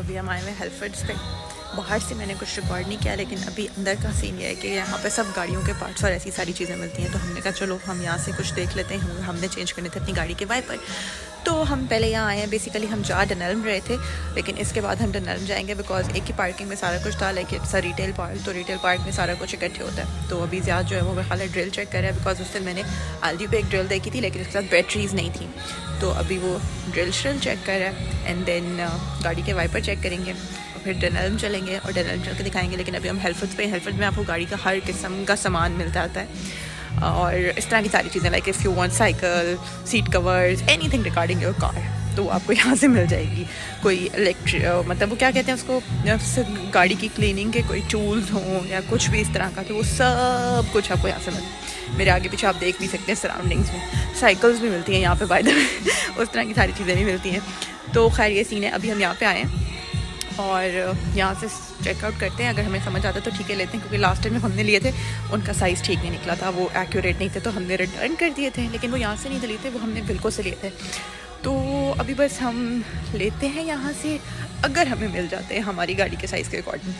तो अभी हम आए हुए हेल्फर्ड्स पे। बाहर से मैंने कुछ रिकॉर्ड नहीं किया, लेकिन अभी अंदर का सीन ये है कि यहाँ पे सब गाड़ियों के पार्ट्स और ऐसी सारी चीज़ें मिलती हैं। तो हमने कहा चलो हम यहाँ से कुछ देख लेते हैं। हमने चेंज करने थे अपनी गाड़ी के वाइपर, तो हम पहले यहाँ आए हैं। बेसिकली हम जा डनल्म रहे थे, लेकिन इसके बाद हम डनल्म जाएंगे बिकॉज एक ही पार्किंग में सारा कुछ था। Like it's a retail park, तो रिटेल पार्क में सारा कुछ इकट्ठे होता है। तो अभी ज़्यादा जो है वो खाली ड्रिल चेक कर रहा है, बिकॉज उस दिन मैंने आलदी पे एक ड्रिल देखी थी, लेकिन उसके साथ बैटरीज नहीं थी। तो अभी वो ड्रिल चेक कर रहा है एंड देन गाड़ी के वाइपर चेक करेंगे और फिर डनल्म चलेंगे और डनल्म चल के दिखाएंगे। लेकिन अभी हम हेल्फर्ड्स पे। हेल्फर्ड्स में आपको गाड़ी का हर किस्म का सामान मिलता आता है और इस तरह की सारी चीज़ें। Like if you want cycle, seat covers, anything regarding your car, तो आपको यहाँ से मिल जाएगी। कोई मतलब वो क्या कहते हैं उसको, गाड़ी की क्लीनिंग के कोई टूल्स हों या कुछ भी इस तरह का, तो वो सब कुछ आपको यहाँ से मिलता है। मेरे आगे पीछे आप देख भी सकते हैं सराउंडिंग्स में साइकिल्स भी मिलती हैं यहाँ पे बाय द वे उस तरह की सारी चीज़ें भी मिलती हैं। तो खैर ये सीन है। अभी हम यहाँ पे आए हैं और यहाँ से चेकआउट करते हैं। अगर हमें समझ आता तो ठीक है लेते हैं, क्योंकि लास्ट टाइम जब हमने लिए थे उनका साइज़ ठीक नहीं निकला था, वो एक्यूरेट नहीं थे, तो हमने रिटर्न कर दिए थे। लेकिन वो यहाँ से नहीं लिए थे, वो हमने बिल्कुल से लिए थे। तो अभी बस हम लेते हैं यहाँ से, अगर हमें मिल जाते हैं हमारी गाड़ी के साइज़ के अकॉर्डिंग,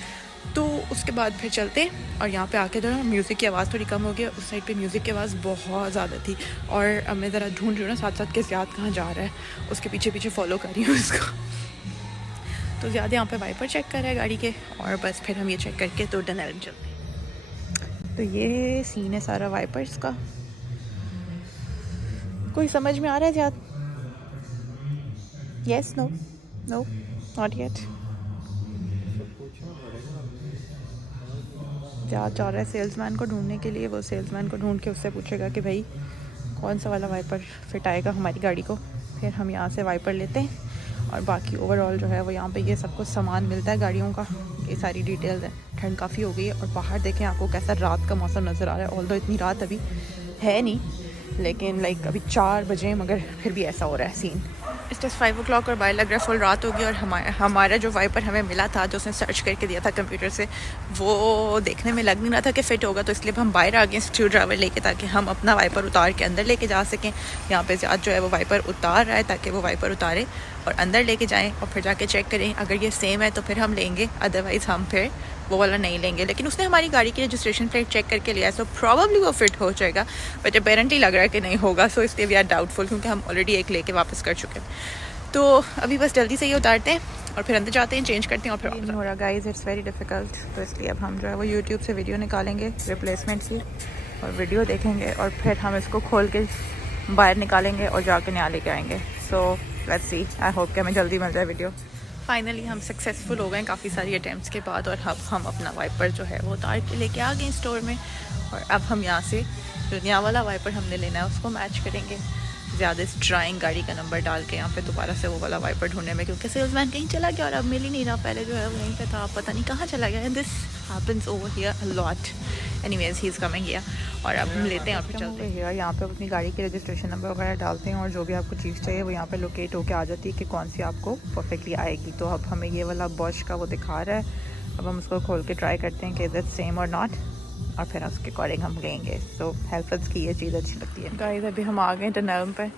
तो उसके बाद फिर चलते हैं। और यहाँ पे आके ज़रा म्यूज़िक की आवाज़ थोड़ी कम हो गई, उस साइड पे म्यूज़िक की आवाज़ बहुत ज़्यादा थी। और अब मैं ज़रा ढूंढ रही हूँ ना साथ साथ के ज़्यादा कहाँ जा रहा है, उसके पीछे पीछे फॉलो कर रही हूँ उसको। तो ज़्यादा यहाँ पे वाइपर चेक कर रहा है गाड़ी के, और बस फिर हम ये चेक करके तो डनल्म चलते हैं। तो ये सीन है सारा वाइपर्स का। कोई समझ में आ रहा है ज़्यादा? Yes, no, no, not yet. जा रहा है सेल्समैन को ढूंढने के लिए। वो सेल्समैन को ढूंढ के उससे पूछेगा कि भाई कौन सा वाला वाइपर फिट आएगा हमारी गाड़ी को। फिर हम यहाँ से वाइपर लेते हैं और बाकी ओवरऑल जो है वो यहाँ पे ये सब कुछ सामान मिलता है गाड़ियों का। ये सारी डिटेल्स है। ठंड काफ़ी हो गई है और बाहर देखें आपको कैसा रात का मौसम नज़र आ रहा है। ऑल्दो इतनी रात अभी है नहीं, लेकिन लाइक अभी 4 बजे, मगर फिर भी ऐसा हो रहा है सीन। इस जस्ट 5 o'clock और बाय लग रहा है फुल रात होगी। और हमारा जो वाइपर हमें मिला था, जो उसने सर्च करके दिया था कंप्यूटर से, वो देखने में लग नहीं रहा था कि फ़िट होगा। तो इसलिए हम बाहर आ गए स्क्रू ड्राइवर लेके, ताकि हम अपना वाइपर उतार के अंदर लेके जा सकें। यहाँ पे ज़्यादा जो है वो वाइपर उतार रहा है, ताकि वो वाइपर उतारे और अंदर लेके जाएँ और फिर जाके चेक करें। अगर ये सेम है तो फिर हम लेंगे, अदरवाइज़ हम फिर वो वाला नहीं लेंगे। लेकिन उसने हमारी गाड़ी की रजिस्ट्रेशन प्लेट चेक करके लिया है, सो प्रॉब्ली वो फिट हो जाएगा, बट अपेरेंटली लग रहा है कि नहीं होगा। सो इसलिए वी आर डाउटफुल, क्योंकि हम ऑलरेडी एक लेके वापस कर चुके हैं। तो अभी बस जल्दी से ये उतारते हैं और फिर अंदर जाते हैं, चेंज करते हैं और फिर नहीं हो रहा गाइस, इट्स वेरी डिफ़िकल्ट। तो इसलिए अब हम जो है वो यूट्यूब से वीडियो निकालेंगे रिप्लेसमेंट की, और वीडियो देखेंगे और फिर हम इसको खोल के बाहर निकालेंगे और जाके नया लेके आएंगे। So let's see, I hope कि हमें जल्दी मिल जाए वीडियो। फाइनली हम सक्सेसफुल हो गए काफ़ी सारी अटैम्प्ट्स के बाद, और अब हम अपना वाइपर जो है वो उतार के लेके आ गए स्टोर में। और अब हम यहाँ से जो नया वाला वाइपर हमने लेना है उसको मैच करेंगे ज़्यादा ड्राइंग गाड़ी का नंबर डाल के यहाँ पे दोबारा से वो वाला वाइपर ढूंढने में, क्योंकि सेल्समैन कहीं चला गया और अब मिल ही नहीं रहा। पहले जो है वो यहीं पे था, पता नहीं कहाँ चला गया। This happens over here a lot. Anyways he is coming here, और अब हम लेते हैं और फिर चलते हैं। यहाँ पे अपनी गाड़ी की रजिस्ट्रेशन नंबर वगैरह डालते हैं और जो भी आपको चीज़ चाहिए वो यहाँ पे लोकेट होकर आ जाती है कि कौन सी आपको परफेक्टली आएगी। तो अब हमें ये वाला बॉश का वो दिखा रहा है। अब हम उसको खोल के ट्राई करते हैं कि इज इट सेम और नॉट, और फिर उसके अकॉर्डिंग हम लेंगे। सो हेल्पर्स की ये चीज़ अच्छी लगती है। गाइस अभी हम आ गए डनल्म पे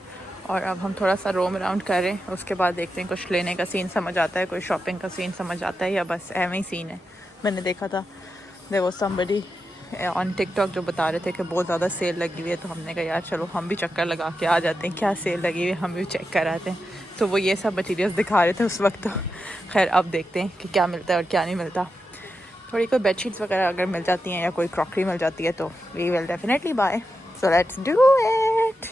और अब हम थोड़ा सा रोम अराउंड करें, उसके बाद देखते हैं कुछ लेने का सीन समझ आता है, कोई शॉपिंग का सीन समझ आता है, या बस एवं ही सीन है। मैंने देखा था there was somebody on TikTok जो बता रहे थे कि बहुत ज़्यादा सेल लगी हुई है, तो हमने कहा यार चलो हम भी चक्कर लगा के आ जाते हैं, क्या सेल लगी हुई है हम भी चेक कर आते हैं। तो वो ये सब मटीरियल्स दिखा रहे थे उस वक्त। तो खैर अब देखते हैं कि क्या मिलता है और क्या नहीं मिलता। थोड़ी कोई बेडशीट्स वगैरह अगर मिल जाती हैं या कोई क्रॉकरी मिल जाती है तो we will definitely buy. So let's do it.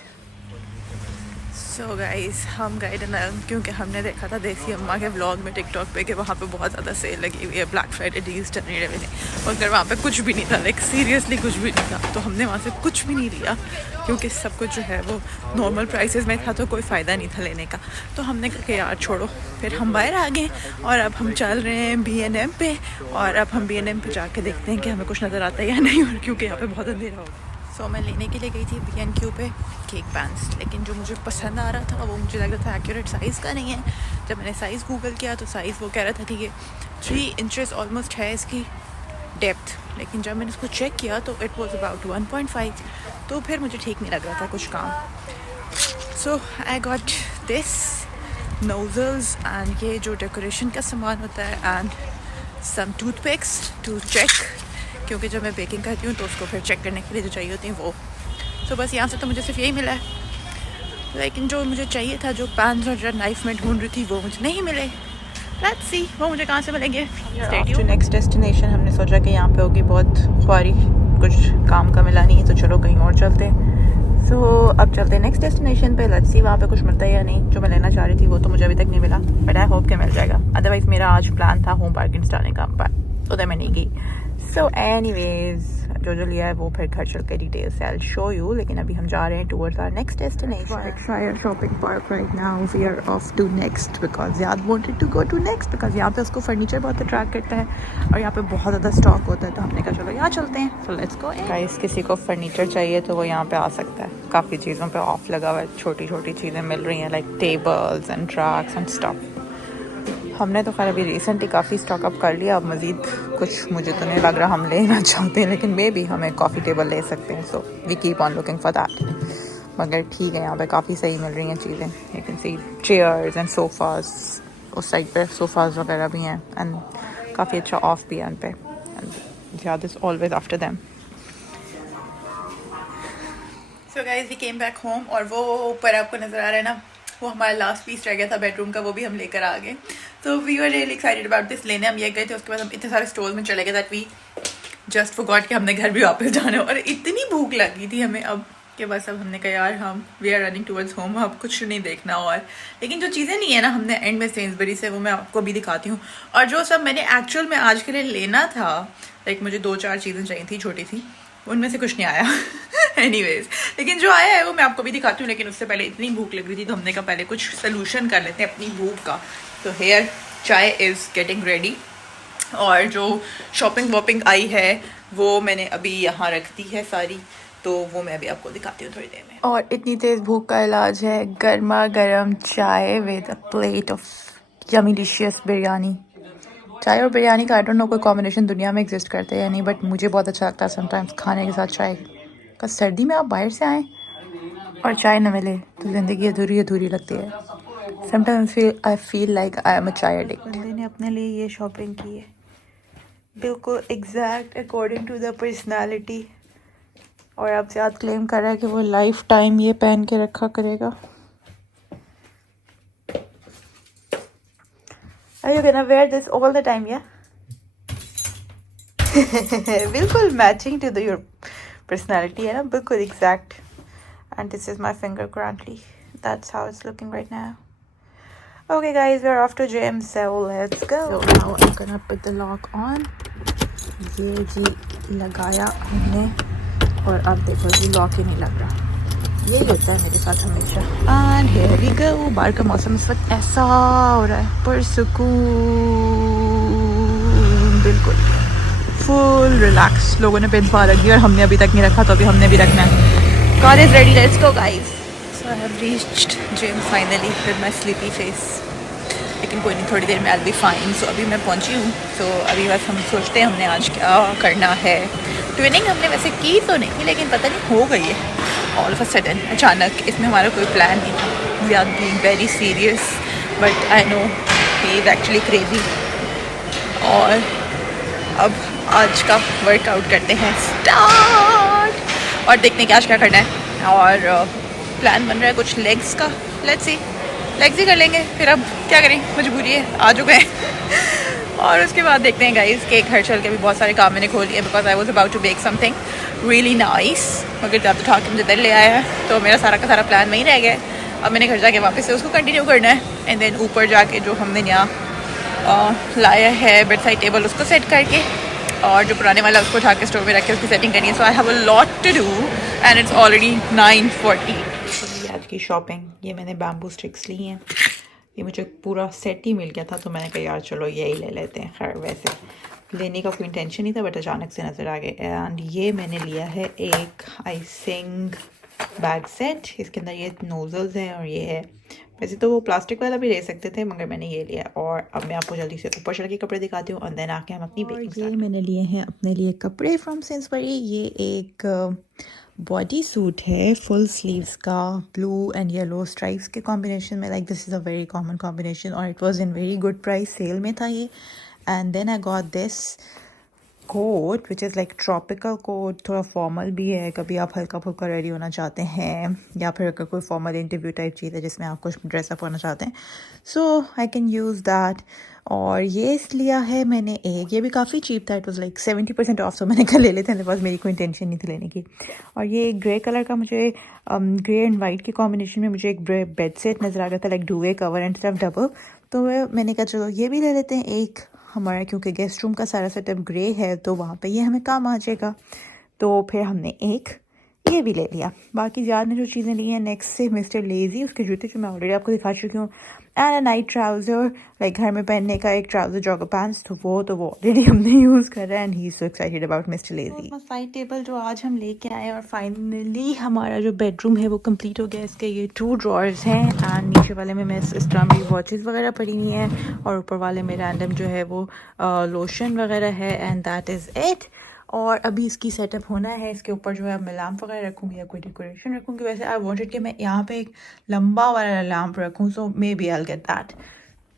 So guys हम गए डनल्म, क्योंकि हमने देखा था देसी अम्मा के व्लॉग में टिकटॉक पे कि वहाँ पे बहुत ज़्यादा सेल लगी हुई है, ब्लैक फ्राइडे डील्स चल रही है। और अगर वहाँ पे कुछ भी नहीं था, लाइक सीरियसली कुछ भी नहीं था, तो हमने वहाँ से कुछ भी नहीं लिया, क्योंकि सब कुछ जो है वो नॉर्मल प्राइसेस में था, तो कोई फ़ायदा नहीं था लेने का। तो हमने कहा कि यार छोड़ो। फिर हम बाहर आ गए और अब हम चल रहे हैं B&M पे, और अब हम B&M पे जाके देखते हैं कि हमें कुछ नज़र आता है या नहीं, और क्योंकि यहाँ पे बहुत अंधेरा होगा। सो मैं लेने के लिए गई थी B&Q पे केक पैंट्स, लेकिन जो मुझे पसंद आ रहा था वो मुझे लग रहा था एक्यूरेट साइज़ का नहीं है। जब मैंने साइज़ गूगल किया तो साइज़ वो कह रहा था कि ये 3 इंचेस ऑलमोस्ट है इसकी डेप्थ, लेकिन जब मैंने इसको चेक किया तो इट वाज अबाउट 1.5, तो फिर मुझे ठीक नहीं लग रहा था कुछ काम। So I got this, nozzles and ये जो डेकोरेशन का सामान होता है and some toothpicks to check, क्योंकि जब मैं बेकिंग करती हूँ तो उसको फिर चेक करने के लिए जो चाहिए होती हैं वो। तो बस यहाँ से तो मुझे सिर्फ यही मिला है, लेकिन जो मुझे चाहिए था, जो पैन्स और जो नाइफ में ढूंढ रही थी, वो मुझे नहीं मिले। लेट्स सी वो मुझे कहाँ से मिलेंगे। To next destination. हमने सोचा कि यहाँ पे होगी बहुत ख्वारी, कुछ काम का मिला नहीं है, तो चलो कहीं और चलते हैं। सो अब चलते हैं नेक्स्ट डेस्टिनेशन पे। लेट्स सी वहाँ पे कुछ मिलता है या नहीं। जो मैं लेना चाह रही थी वो तो मुझे अभी तक नहीं मिला, बट आई होप कि मिल जाएगा। अदरवाइज़ मेरा आज प्लान था होम बार्गेन्स डालने का, बट उधर मैं नहीं गई। सो एनीवेज जो लिया है वो फिर घर चल के डिटेल से आई विल शो यू। लेकिन अभी हम जा रहे हैं towards our next destination, Warwickshire shopping park. Right now we are off to next because Ziyad wanted to go to next because यहाँ पे उसको फर्नीचर बहुत अट्रैक्ट करता है और यहाँ पे बहुत ज़्यादा स्टॉक होता है। तो हमने कहा चलो यहाँ चलते हैं। So let's go. गाइस किसी को फर्नीचर चाहिए तो वो यहाँ पे आ सकता है। काफ़ी चीज़ों पे ऑफ लगा हुआ है, छोटी छोटी चीज़ें मिल रही हैं like tables and tracks and stuff. हमने तो खैर अभी रिसेंटली काफ़ी स्टॉक अप कर लिया। अब मज़ीद कुछ मुझे तो नहीं लग रहा हम लेना चाहते हैं, लेकिन मे भी हमें कॉफ़ी टेबल ले सकते हैं। So we keep on looking for that. मगर ठीक है, यहाँ पे काफ़ी सही मिल रही हैं चीज़ें। You can see chairs and sofas, उस साइड पे सोफ़ाज वगैरह भी हैं एंड काफ़ी अच्छा ऑफ भी है उन पे। And Ziyad is always after them. So guys we came back home और वो ऊपर आपको नज़र आ रहा है ना, वो हमारा लास्ट पीस रह गया था बेडरूम का, वो भी हम लेकर आ गए। तो we were really excited about this. लेने हम ये गए थे, उसके बाद हम इतने सारे स्टोर में चले गए दैट वी जस्ट फॉरगॉट कि हमने घर भी वापस जाना है। और इतनी भूख लगी थी हमें अब कि बस अब हमने कहा यार हम we are running towards home, अब कुछ नहीं देखना। और लेकिन जो चीज़ें नहीं है ना, हमने एंड में सेंसबरी से, वो मैं आपको भी दिखाती हूँ। और जो सब मैंने एक्चुअल में आज के लिए लेना था, लाइक मुझे 2-4 चीज़ें चाहिए थी, छोटी थी, उनमें से कुछ नहीं आया। एनीवेज, लेकिन जो आया है वो मैं आपको भी दिखाती हूँ। लेकिन उससे पहले इतनी भूख लग रही थी तो हमने कहा पहले कुछ सोल्यूशन कर लेते हैं अपनी भूख का। तो हेयर चाय इज़ गेटिंग रेडी और जो शॉपिंग वॉपिंग आई है वो मैंने अभी यहाँ रख दी है सारी, तो वो मैं अभी आपको दिखाती हूँ थोड़ी देर में। और इतनी तेज़ भूख का इलाज है गर्मा गर्म चाय with a plate of yummy delicious biryani. चाय और बिरयानी का आई डोंट नो कोई कॉम्बिनेशन दुनिया में एग्जिस्ट करते हैं या नहीं, बट मुझे बहुत अच्छा लगता है समटाइम्स खाने के साथ चाय का। सर्दी में आप बाहर से आएँ और चाय न मिले तो ज़िंदगी अधूरी अधूरी लगती है। Sometimes I feel like I am a चाय एडिक्ट। बंदे ने अपने लिए ये शॉपिंग की है बिल्कुल exact according to the personality, और अब ज़्यादा क्लेम कर रहा है कि वो लाइफ टाइम ये पहन के रखा करेगा। Are you gonna wear this all the time, yeah? बिल्कुल matching to the your personality है ना, बिल्कुल exact. And this is my finger currently. That's how it's looking right now. Okay guys, we're off to gym, so let's go. So now I'm gonna put the lock on. ये जी लगाया हमने और अब देखो जी lock ही नहीं लग रहा। यही होता है मेरे साथ हमेशा। And here we go. बाहर का मौसम इस वक्त ऐसा हो रहा है पुरसुकून, बिल्कुल फुल रिलैक्स। लोगों ने पेन पा रख दिया और हमने अभी तक नहीं रखा, तो अभी हमने भी रखना है। Car is ready, let's go guys. So I have reached gym finally with my sleepy face, लेकिन कोई नहीं, थोड़ी देर में आई विल बी फाइन। सो अभी मैं पहुंची हूँ। तो अभी बस हम सोचते हैं हमने आज क्या करना है। ट्विनिंग हमने वैसे की तो नहीं थी, लेकिन पता नहीं हो गई है ऑल ऑफ अ सडन, अचानक। इसमें हमारा कोई प्लान नहीं था। We are being very serious, but I know he is actually crazy. और अब आज का वर्कआउट करते हैं स्टार्ट और देखते हैं कि आज क्या करना है। और प्लान बन रहा है कुछ लेग्स का, लेट्स सी, लेग्स ही कर लेंगे। फिर अब क्या करें, मजबूरी है, आ चुके हैं। और उसके बाद देखते हैं गाइस कि घर चल के भी बहुत सारे काम मैंने खोल लिए because I was about to bake something really nice, मगर जब उठा के मुझे दिल ले आया है तो मेरा सारा का सारा प्लान वहीं रह गया है। अब मैंने घर जाके वापस से उसको कंटिन्यू करना है एंड देन ऊपर जाके जो हमने यहाँ लाया है बेड साइड टेबल उसको सेट करके, और जो पुराने वाला उसको उठा के स्टोर में रख के उसकी सेटिंग करनी है। So I have a lot to do and it's already 9:40। आज की शॉपिंग, ये मैंने बैम्बू स्टिक्स ली हैं, ये मुझे पूरा सेट ही मिल गया था तो मैंने कहा यार चलो यही ले लेते हैं। खैर वैसे लेने का कोई इंटेंशन नहीं था, बट अचानक से नज़र आ गए। एंड ये मैंने लिया है एक आइसिंग बैग सेट, इसके अंदर ये नोजल्स हैं और ये है, वैसे तो वो प्लास्टिक वाला भी ले सकते थे मगर मैंने ये लिया। और अब मैं आपको जल्दी से ऊपर चढ़ के कपड़े दिखाती हूँ और देन आके हम अपनी बेकिंग। ये मैंने लिए हैं अपने लिए कपड़े फ्रॉम सेंसबरी। ये एक बॉडी सूट है फुल स्लीव्स का, ब्लू एंड येलो स्ट्राइप्स के कॉम्बिनेशन में। Like this is a very common combination और it was in very good price, sale में था ये। And then I got this coat which is like tropical coat, थोड़ा formal भी है, कभी आप हल्का फुल्का रेडी होना चाहते हैं या फिर अगर कोई फॉर्मल इंटरव्यू टाइप चीज़ है जिसमें आप कुछ ड्रेसअप होना चाहते हैं, सो आई कैन यूज़ दैट। और ये लिया है मैंने एक, ये भी काफ़ी चीप था, इट वाज लाइक 70% ऑफ, तो मैंने कल ले लेते हैं, बस मेरी कोई इंटेंशन नहीं थी लेने की। और ये ग्रे कलर का मुझे ग्रे एंड वाइट के कॉम्बिनेशन में मुझे एक बेड सेट नज़र आ गया था, like duvet cover and stuff double, तो मैंने कहा चलो ये भी ले लेते हैं एक हमारा, क्योंकि गेस्ट रूम का सारा सेटअप ग्रे है तो वहाँ पे ये हमें काम आ जाएगा। तो फिर हमने एक ये भी ले लिया। बाकी ज़्यादा ने जो चीज़ें ली हैं, नेक्स्ट से मिस्टर लेज़ी, उसके जूते जो मैं ऑलरेडी आपको दिखा चुकी हूँ, and a night trouser, like घर में पहनने का एक ट्राउज़र जॉगर पैंट्स, तो वो ऑलरेडी हमने यूज़ कर रहा है and he is so excited about mister lazy. Side table जो आज हम लेके आए और फाइनली हमारा जो बेडरूम है वो कंप्लीट हो गया। इसके ये 2 ड्रॉर्स हैं एंड नीचे वाले में मैं इस तरह मेरी वॉचेस वगैरह पड़ी हुई हैं और ऊपर वाले में रैंडम जो है वो लोशन वगैरह है, एंड दैट इज़ इट। और अभी इसकी सेटअप होना है, इसके ऊपर जो है मैं लैम्प वगैरह रखूँगी या कोई डेकोरेशन रखूँगी। वैसे आई वांटेड कि मैं यहाँ पे एक लंबा वाला लैम्प रखूँ, so may be I get that.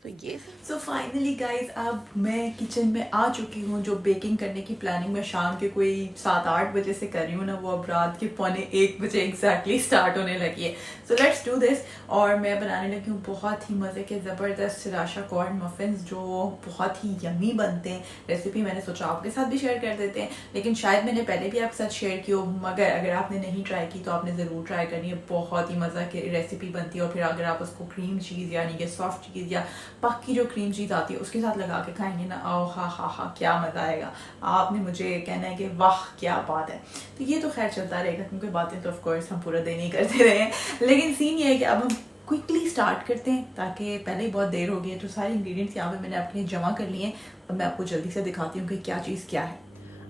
तो ये सो फाइनली गाइज अब मैं किचन में आ चुकी हूँ। जो बेकिंग करने की प्लानिंग मैं शाम के कोई 7-8 बजे से कर रही हूँ ना, वो अब रात के 12:45 बजे एग्जैक्टली स्टार्ट होने लगी है। सो लेट्स डू दिस। और मैं बनाने लगी हूँ बहुत ही मज़े के ज़बरदस्त सिराशा कॉर्न मफिन्स, जो बहुत ही यमी बनते हैं। रेसिपी मैंने सोचा आपके साथ भी शेयर कर देते हैं, लेकिन शायद मैंने पहले भी आपके साथ शेयर की हो, मगर अगर आपने नहीं ट्राई की तो आपने ज़रूर ट्राई करनी है। बहुत ही मज़ा की रेसिपी बनती है। और फिर अगर आप उसको क्रीम चीज़ यानी कि सॉफ्ट चीज़ या बाकी जो क्रीम चीज़ आती है उसके साथ लगा के खाएंगे ना, ओ हा क्या मज़ा आएगा। आपने मुझे कहना है कि वाह क्या बात है। तो ये तो खैर चलता रहेगा, क्योंकि बातें तो ऑफकोर्स हम पूरा दिन ही करते रहे हैं, लेकिन सीन ये है कि अब हम क्विकली स्टार्ट करते हैं, ताकि पहले ही बहुत देर हो गई है। तो सारे इंग्रेडिएंट्स यहाँ पे मैंने अपने जमा कर लिए हैं। अब मैं आपको जल्दी से दिखाती हूँ कि क्या चीज़ क्या है।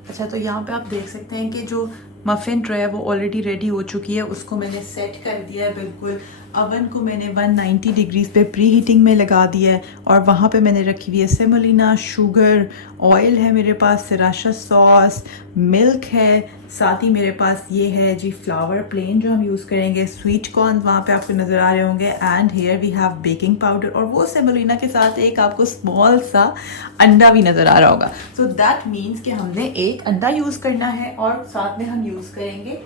अच्छा, तो यहाँ पे आप देख सकते हैं कि जो मफ़िन ट्रे है वो ऑलरेडी रेडी हो चुकी है। उसको मैंने सेट कर दिया है बिल्कुल। अवन को मैंने 190 डिग्रीज पे प्री हीटिंग में लगा दिया है और वहाँ पे मैंने रखी हुई है सेमोलिना, शुगर, ऑयल है मेरे पास, सिराशा सॉस, मिल्क है, साथ ही मेरे पास ये है जी फ्लावर प्लेन जो हम यूज़ करेंगे, स्वीट कॉर्न वहाँ पे आपको नज़र आ रहे होंगे, and here we have baking powder, और वो सेमोलिना के साथ एक आपको स्मॉल सा अंडा भी नज़र आ रहा होगा। सो दैट मीन्स कि हमने एक अंडा यूज़ करना है और साथ में हम यूज़ करेंगे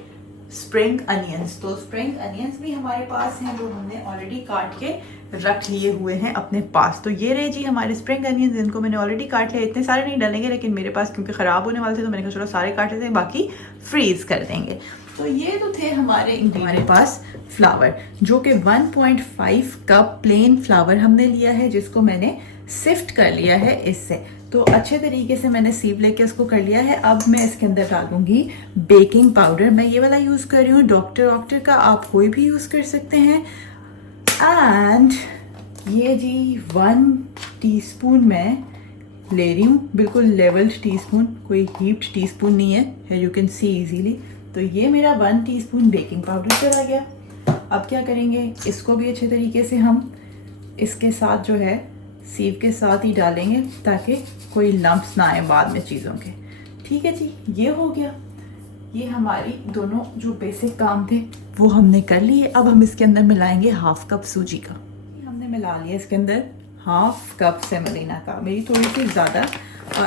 स्प्रिंग अनियंस। तो स्प्रिंग अनियंस भी हमारे पास हैं, जो हमने ऑलरेडी काट के रख लिए हुए हैं अपने पास। तो ये रहे जी हमारे स्प्रिंग अनियंस, जिनको मैंने ऑलरेडी काट लिया। इतने सारे नहीं डालेंगे, लेकिन मेरे पास क्योंकि ख़राब होने वाले थे तो मैंने कहा चलो सारे काट लेते हैं, बाकी फ्रीज कर देंगे। तो ये तो थे हमारे पास फ्लावर, जो कि 1.5 कप प्लेन फ्लावर हमने लिया है, जिसको मैंने सिफ्ट कर लिया है इससे। तो अच्छे तरीके से मैंने सीव लेके उसको कर लिया है। अब मैं इसके अंदर डालूंगी बेकिंग पाउडर। मैं ये वाला यूज़ कर रही हूँ डॉक्टर का, आप कोई भी यूज़ कर सकते हैं। एंड ये जी 1 टीस्पून मैं ले रही हूँ, बिल्कुल लेवल्ड टीस्पून, कोई हीप्ड टीस्पून नहीं है, यू कैन सी इजीली। तो ये मेरा 1 टीस्पून बेकिंग पाउडर चला गया। अब क्या करेंगे, इसको भी अच्छे तरीके से हम इसके साथ जो है सीव के साथ ही डालेंगे, ताकि कोई लम्प्स ना आए बाद में चीज़ों के। ठीक है जी, ये हो गया। ये हमारी दोनों जो बेसिक काम थे वो हमने कर लिए। अब हम इसके अंदर मिलाएंगे 1/2 कप सूजी का। हमने मिला लिया इसके अंदर 1/2 कप सेमोलिना का। मेरी थोड़ी सी ज़्यादा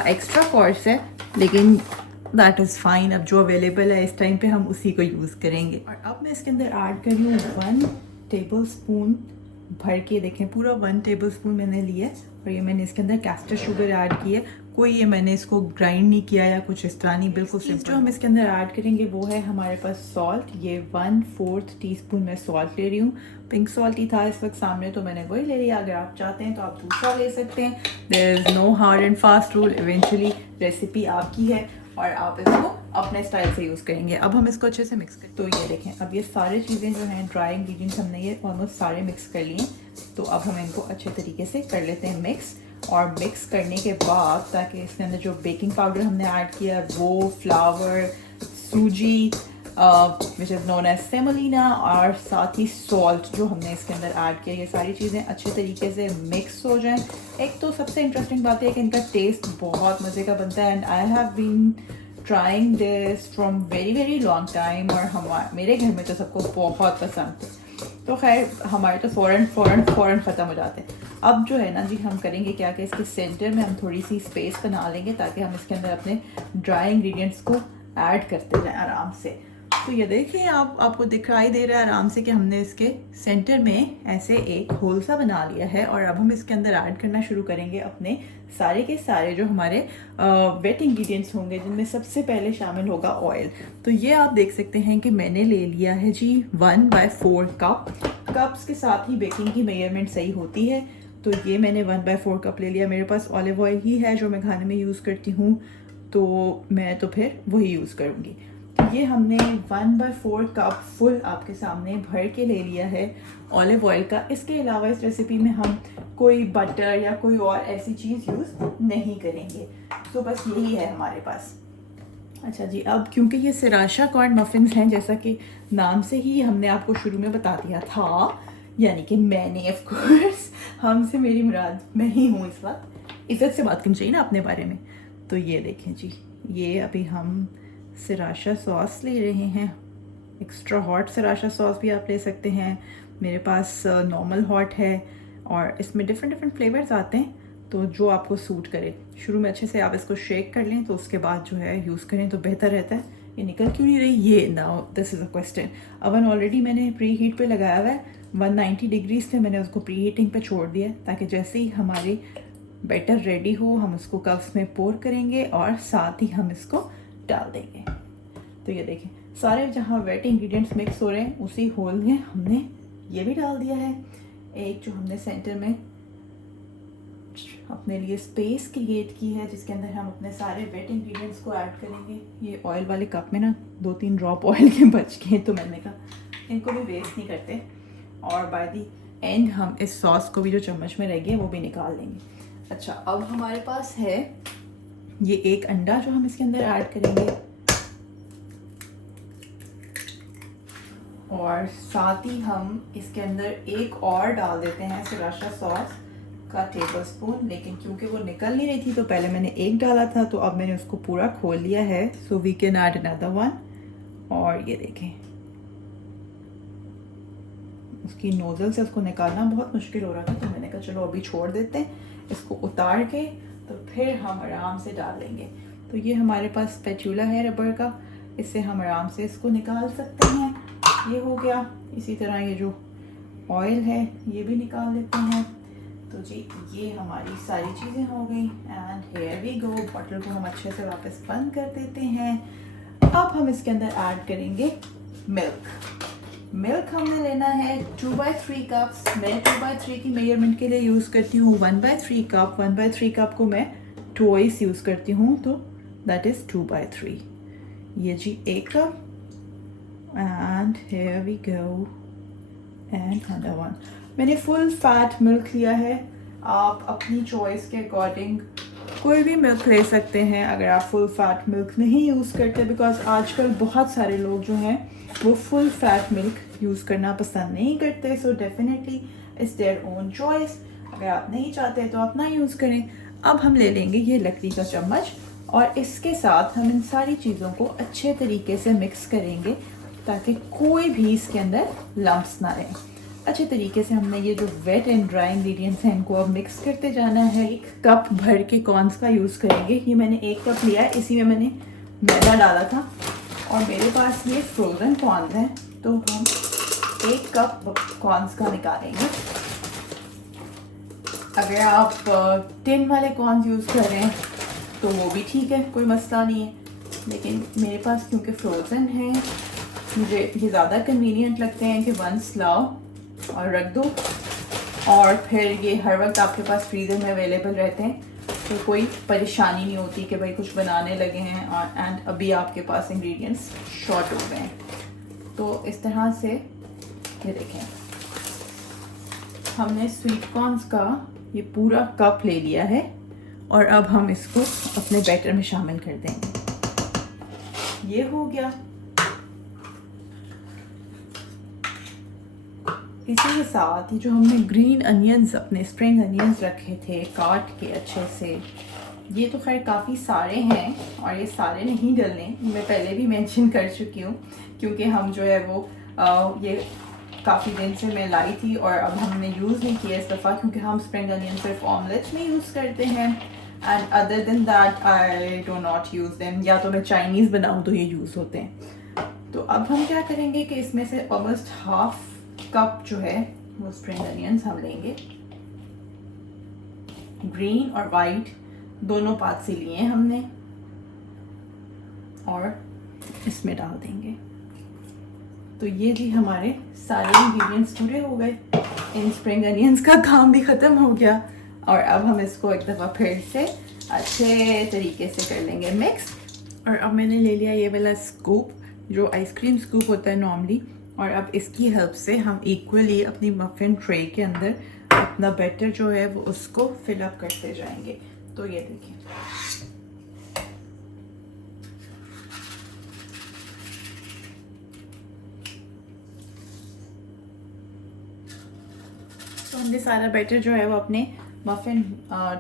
एक्स्ट्रा कॉर्स है, लेकिन दैट इज़ फाइन। अब जो अवेलेबल है इस टाइम पे हम उसी को यूज़ करेंगे। और अब मैं इसके अंदर ऐड कर रही हूँ 1 टेबल स्पून भर के, देखें पूरा 1 टेबल स्पून मैंने लिया है। और ये मैंने इसके अंदर कैस्टर शुगर ऐड की है, कोई ये मैंने इसको ग्राइंड नहीं किया या कुछ इस तरह नहीं, बिल्कुल सिंपल। जो हम इसके अंदर ऐड करेंगे वो है हमारे पास सॉल्ट। ये 1/4 टीस्पून मैं सॉल्ट ले रही हूँ। पिंक सॉल्ट ही था इस वक्त सामने, तो मैंने वही ले लिया। अगर आप चाहते हैं तो आप दूसरा ले सकते हैं। There is no hard and fast rule, eventually recipe आपकी है और आप इसको अपने स्टाइल से यूज़ करेंगे। अब हम इसको अच्छे से मिक्स करें। तो ये देखें, अब ये सारी चीज़ें जो हैं ड्राई इंग्रेडिएंट्स हमने ये ऑलमोस्ट सारे मिक्स कर लिए। तो अब हम इनको अच्छे तरीके से कर लेते हैं मिक्स। और मिक्स करने के बाद, ताकि इसके अंदर जो बेकिंग पाउडर हमने ऐड किया है वो, फ्लावर, सूजी which is known as semolina, और साथ ही सॉल्ट जो हमने इसके अंदर ऐड किया, ये सारी चीज़ें अच्छे तरीके से मिक्स हो जाएं। एक तो सबसे इंटरेस्टिंग बात है कि इनका टेस्ट बहुत मज़े का बनता है। And I have been trying this from very very long time, और मेरे घर में तो सबको बहुत पसंद थे। तो खैर हमारे तो फ़ौरन ख़त्म हो जाते हैं। अब जो है ना जी, हम करेंगे क्या कि इसके सेंटर में हम थोड़ी सी स्पेस बना लेंगे ताकि हम इसके अंदर अपने ड्राई इंग्रेडिएंट्स को ऐड करते जाएं आराम से। तो ये देखिए, आपको दिखाई दे रहा है आराम से कि हमने इसके सेंटर में ऐसे एक होल सा बना लिया है, और अब हम इसके अंदर ऐड करना शुरू करेंगे अपने सारे के सारे जो हमारे वेट इंग्रेडिएंट्स होंगे, जिनमें सबसे पहले शामिल होगा ऑयल। तो ये आप देख सकते हैं कि मैंने ले लिया है जी 1/4 कप। कप्स के साथ ही बेकिंग की मेजरमेंट सही होती है। तो ये मैंने 1/4 कप ले लिया। मेरे पास ऑलिव ऑयल ही है जो मैं खाने में यूज़ करती हूँ, तो मैं तो फिर वही यूज़ करूँगी। तो ये हमने 1/4 कप फुल आपके सामने भर के ले लिया है ऑलिव ऑयल का। इसके अलावा इस रेसिपी में हम कोई बटर या कोई और ऐसी चीज़ यूज़ नहीं करेंगे। तो बस यही है हमारे पास। अच्छा जी, अब क्योंकि ये सिराशा कॉर्न मफिन्स हैं, जैसा कि नाम से ही हमने आपको शुरू में बता दिया था, यानी कि मैंने ऑफ कोर्स, हमसे मेरी मुराद मैं ही हूँ इस वक्त, इज्जत से बात करनी चाहिए ना अपने बारे में। तो ये देखें जी, ये अभी हम सिराशा सॉस ले रहे हैं। एक्स्ट्रा हॉट सिराशा सॉस भी आप ले सकते हैं, मेरे पास नॉर्मल हॉट है, और इसमें डिफरेंट फ्लेवर्स आते हैं, तो जो आपको सूट करे। शुरू में अच्छे से आप इसको शेक कर लें, तो उसके बाद जो है यूज़ करें तो बेहतर रहता है। ये निकल क्यों नहीं रही, ये now this is a question. Oven already मैंने प्री हीट पे लगाया हुआ है, 190 डिग्रीज पे मैंने उसको प्री हीटिंग पे छोड़ दिया, ताकि जैसे ही हमारी बैटर रेडी हो हम उसको कप्स में पोर करेंगे और साथ ही हम इसको डाल देंगे। तो ये देखें, सारे जहाँ वेट इंग्रेडिएंट्स मिक्स हो रहे हैं उसी होल में हमने ये भी डाल दिया है। एक जो हमने सेंटर में अपने लिए स्पेस क्रिएट की है, जिसके अंदर हम अपने सारे वेट इंग्रेडिएंट्स को ऐड करेंगे। ये ऑयल वाले कप में ना 2-3 ड्रॉप ऑयल के बच गए, तो मैंने कहा इनको भी वेस्ट नहीं करते, और बाय दी एंड हम इस सॉस को भी जो चम्मच में रह गया वो भी निकाल लेंगे। अच्छा, अब हमारे पास है ये एक अंडा जो हम इसके अंदर ऐड करेंगे, और साथ ही हम इसके अंदर एक और डाल देते हैं सिराशा सॉस का टेबलस्पून। लेकिन क्योंकि वो निकल नहीं रही थी तो पहले मैंने एक डाला था, तो अब मैंने उसको पूरा खोल लिया है, so we can add another one. और ये देखें, उसकी नोजल से उसको निकालना बहुत मुश्किल हो रहा था, तो मैंने कहा चलो अभी छोड़ देते हैं, इसको उतार के तो फिर हम आराम से डाल लेंगे। तो ये हमारे पास स्पैचुला है रबर का, इससे हम आराम से इसको निकाल सकते हैं। ये हो गया। इसी तरह ये जो ऑयल है ये भी निकाल लेते हैं। तो जी ये हमारी सारी चीज़ें हो गई, and here we go. Bottle को हम अच्छे से वापस बंद कर देते हैं। अब हम इसके अंदर ऐड करेंगे मिल्क हमने लेना है 2/3 कप्स। मैं 2/3 की मेजरमेंट के लिए यूज़ करती हूँ 1/3 कप। 1/3 कप को मैं ट्वाइस यूज़ करती हूँ, तो दैट इज़ 2/3। ये जी 1 cup, and here we go, and another one. मैंने फुल फैट मिल्क लिया है, आप अपनी चॉइस के अकॉर्डिंग कोई भी मिल्क ले सकते हैं अगर आप फुल फैट मिल्क नहीं यूज़ करते, बिकॉज आजकल बहुत सारे लोग जो हैं वो फुल फैट मिल्क यूज़ करना पसंद नहीं करते। So definitely it's their own choice, अगर आप नहीं चाहते तो आप ना यूज़ करें। अब हम ले लेंगे ये लकड़ी का चम्मच, और इसके साथ हम इन सारी चीज़ों को अच्छे तरीके से मिक्स करेंगे ताकि कोई भी इसके अंदर लम्प्स ना रहें। अच्छे तरीके से हमने ये जो वेट एंड ड्राई इंग्रेडिएंट्स हैं इनको अब मिक्स करते जाना है। 1 कप भर के कॉर्न्स का यूज़ करेंगे। ये मैंने 1 कप लिया है, इसी में मैंने मैदा डाला था, और मेरे पास ये फ्रोज़न कॉर्न्स हैं, तो हम 1 कप कॉर्न्स का निकालेंगे। अगर आप टिन वाले कॉर्न्स यूज़ कर रहे हैं तो वो भी ठीक है, कोई मसला नहीं है, लेकिन मेरे पास क्योंकि फ्रोज़न है मुझे ये ज़्यादा कन्वीनियंट लगते हैं कि वंस लाओ और रख दो, और फिर ये हर वक्त आपके पास फ्रीज़र में अवेलेबल रहते हैं, तो कोई परेशानी नहीं होती कि भाई कुछ बनाने लगे हैं और एंड अभी आपके पास इंग्रेडिएंट्स शॉर्ट हो गए हैं। तो इस तरह से ये देखें, हमने स्वीट कॉर्न्स का ये पूरा कप ले लिया है, और अब हम इसको अपने बैटर में शामिल कर देंगे। ये हो गया। इसी के साथ ये जो हमने ग्रीन अनियंस, अपने स्प्रिंग अनियंस रखे थे काट के अच्छे से, ये तो खैर काफ़ी सारे हैं और ये सारे नहीं डलने, मैं पहले भी मेंशन कर चुकी हूँ क्योंकि हम जो है वो ये काफ़ी दिन से मैं लाई थी और अब हमने यूज़ नहीं किया इस दफ़ा क्योंकि हम स्प्रिंग अनियन सिर्फ ऑमलेट में यूज़ करते हैं and other than that I do not use them, या तो मैं चाइनीज़ बनाऊँ तो ये यूज़ होते हैं। तो अब हम क्या करेंगे कि इसमें से ऑलमोस्ट हाफ कप जो है वो स्प्रिंग अनियंस हम लेंगे, ग्रीन और वाइट दोनों पार्ट से लिए हमने, और इसमें डाल देंगे। तो ये जी हमारे सारे इंग्रेडिएंट्स पूरे हो गए, इन स्प्रिंग अनियंस का काम भी ख़त्म हो गया और अब हम इसको एक दफ़ा फिर से अच्छे तरीके से कर लेंगे मिक्स। और अब मैंने ले लिया ये वाला स्कूप जो आइसक्रीम स्कूप होता है नॉर्मली, और अब इसकी हेल्प से हम इक्वली अपनी मफिन ट्रे के अंदर अपना बैटर जो है वो उसको फिल अप करते जाएंगे। तो ये देखिए तो हमने सारा बैटर जो है वो अपने मफिन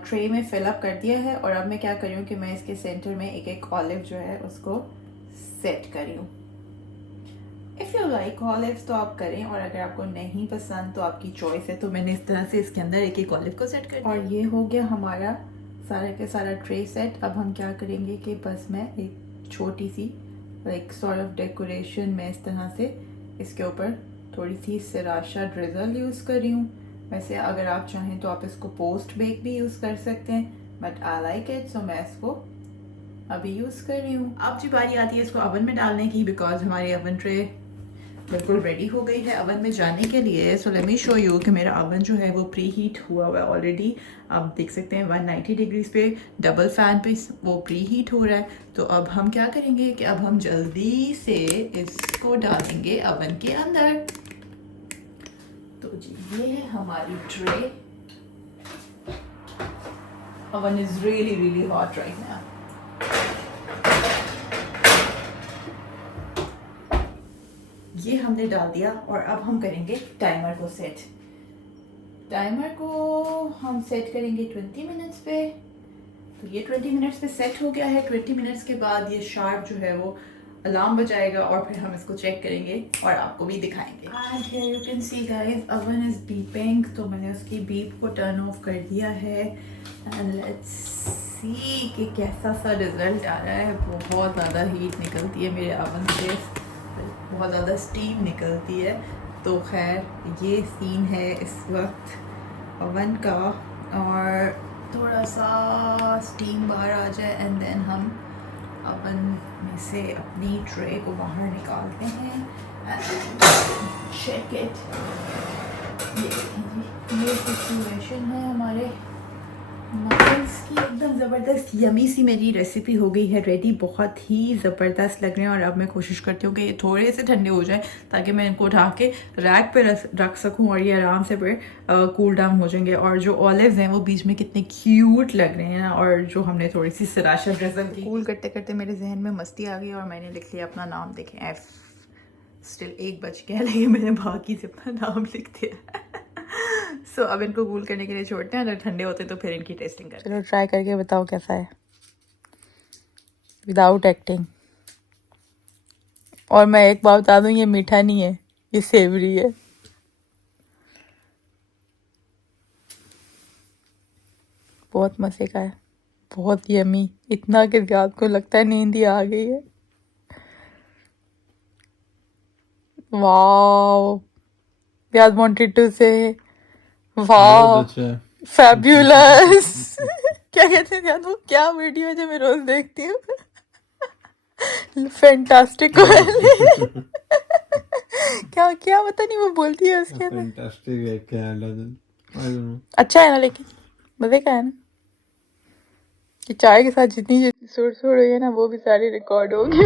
ट्रे में फिल अप कर दिया है और अब मैं क्या कर रही हूँ कि मैं इसके सेंटर में एक एक ऑलिव जो है उसको सेट कर रही हूँ। इफ़ यू लाइक ऑलिव्स तो आप करें और अगर आपको नहीं पसंद तो आपकी चॉइस है। तो मैंने इस तरह से इसके अंदर एक एक ऑलिव को सेट कर दिया और ये हो गया हमारा सारा के सारा ट्रे सेट। अब हम क्या करेंगे कि बस मैं एक छोटी सी लाइक सॉर्ट ऑफ डेकोरेशन में इस तरह से इसके ऊपर थोड़ी सी सिराशा ड्रिजल यूज़ कर रही हूँ। वैसे अगर आप चाहें तो आप इसको पोस्ट बेक भी यूज़ कर सकते हैं, but I like it so मैं इसको अभी यूज़ कर रही हूँ। अब जी बारी आती है इसको अवन में डालने की, बिकॉज हमारी अवन ट्रे बिल्कुल रेडी हो गई है अवन में जाने के लिए। So let me show you कि मेरा अवन जो है वो प्री हीट हुआ हुआ है ऑलरेडी। आप देख सकते हैं 190 डिग्रीज पे डबल फैन पे वो प्री हीट हो रहा है। तो अब हम क्या करेंगे कि अब हम जल्दी से इसको डालेंगे अवन के अंदर। तो जी ये है हमारी tray. Oven is really really hot right now. ये हमने डाल दिया और अब हम करेंगे टाइमर को सेट। टाइमर को हम सेट करेंगे 20 मिनट्स पे। तो ये 20 मिनट्स पे सेट हो गया है। 20 मिनट्स के बाद ये शार्प जो है वो अलार्म बजाएगा और फिर हम इसको चेक करेंगे और आपको भी दिखाएंगे। And here you can see guys oven is beeping. तो मैंने उसकी बीप को टर्न ऑफ कर दिया है एंड लेट्स सी कि कैसा सा रिजल्ट आ रहा है। बहुत ज़्यादा हीट निकलती है मेरे अवन से, बहुत ज़्यादा स्टीम निकलती है। तो खैर ये सीन है इस वक्त अवन का, और थोड़ा सा स्टीम बाहर आ जाए एंड देन हम अवन में से अपनी ट्रे को बाहर निकालते हैं एंड चेक इट। ये सिचुएशन है हमारे मफिन्स की। एकदम ज़बरदस्त यमी सी मेरी रेसिपी हो गई है रेडी। बहुत ही ज़बरदस्त लग रहे हैं और अब मैं कोशिश करती हूँ कि ये थोड़े से ठंडे हो जाएं ताकि मैं इनको उठा के रैक पे रख सकूँ और ये आराम से फिर कूल डाउन हो जाएंगे। और जो ऑलिव्स हैं वो बीच में कितने क्यूट लग रहे हैं ना, और जो हमने थोड़ी सी सराशा ड्रेजल की। कूल करते करते मेरे जहन में मस्ती आ गई और मैंने लिख लिया अपना नाम। देखें एफ स्टिल 1 बज गया लेकिन मैंने बाकी से अपना नाम लिख दिया। सो अब इनको कूल करने के लिए छोड़ते हैं, अगर ठंडे होते तो फिर इनकी टेस्टिंग करते हैं। चलो ट्राई करके बताओ कैसा है विदाउट एक्टिंग। और मैं एक बात बता दूं, ये मीठा नहीं है, ये सेवरी है। बहुत मज़े का है, बहुत यमी। इतना कि रात को लगता है नींद ही आ गई है। वाओ, याद वांटेड टू से वाओ फैब्यूलस। क्या कहते हैं याद, वो क्या वीडियो है जो मैं रोज देखती हूँ, फैंटास्टिक वाली। क्या क्या पता नहीं वो बोलती है उसके अंदर। फैंटास्टिक है, अच्छा है ना, लेकिन मजे का है ना। कि चाय के साथ जितनी सुर सुर हुई है ना वो भी सारी रिकॉर्ड होगी।